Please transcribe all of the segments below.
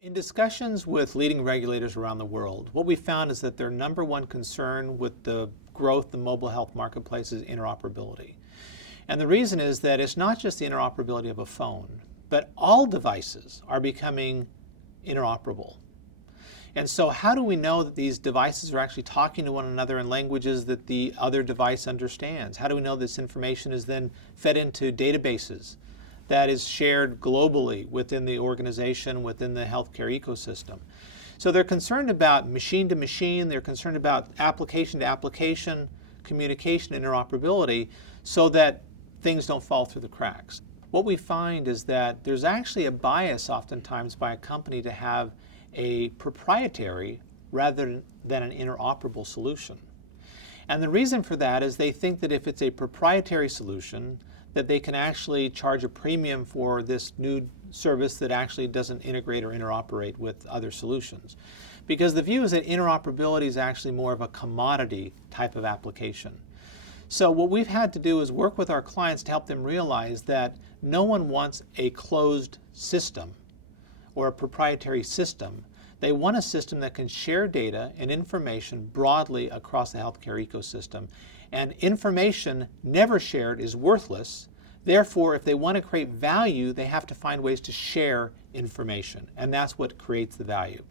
In discussions with leading regulators around the world, what we found is that their number one concern with the growth of the mobile health marketplace is interoperability. And the reason is that it's not just the interoperability of a phone, but all devices are becoming interoperable. And so how do we know that these devices are actually talking to one another in languages that the other device understands? How do we know this information is then fed into databases that is shared globally within the organization, within the healthcare ecosystem? So they're concerned about machine to machine, they're concerned about application to application, communication, interoperability, so that things don't fall through the cracks. What we find is that there's actually a bias oftentimes by a company to have a proprietary rather than an interoperable solution. And the reason for that is they think that if it's a proprietary solution, that they can actually charge a premium for this new service that actually doesn't integrate or interoperate with other solutions. Because the view is that interoperability is actually more of a commodity type of application. So what we've had to do is work with our clients to help them realize that no one wants a closed system or a proprietary system. They want a system that can share data and information broadly across the healthcare ecosystem. And information never shared is worthless. Therefore, if they want to create value, they have to find ways to share information. And that's what creates the value.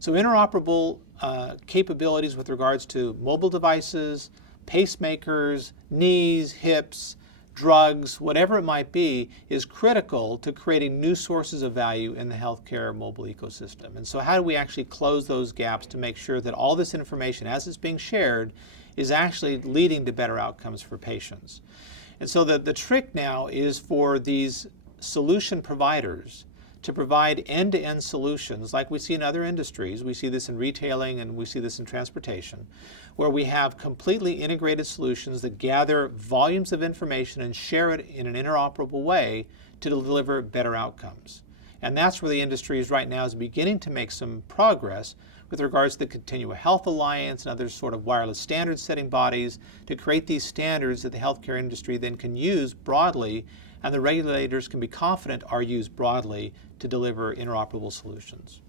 So interoperable capabilities with regards to mobile devices, pacemakers, knees, hips, drugs, whatever it might be, is critical to creating new sources of value in the healthcare mobile ecosystem. And so how do we actually close those gaps to make sure that all this information, as it's being shared, is actually leading to better outcomes for patients? And so the trick now is for these solution providers to provide end-to-end solutions like we see in other industries. We see this in retailing and we see this in transportation, where we have completely integrated solutions that gather volumes of information and share it in an interoperable way to deliver better outcomes. And that's where the industry is right now is beginning to make some progress with regards to the Continuum Health Alliance and other sort of wireless standard setting bodies to create these standards that the healthcare industry then can use broadly and the regulators can be confident are used broadly to deliver interoperable solutions.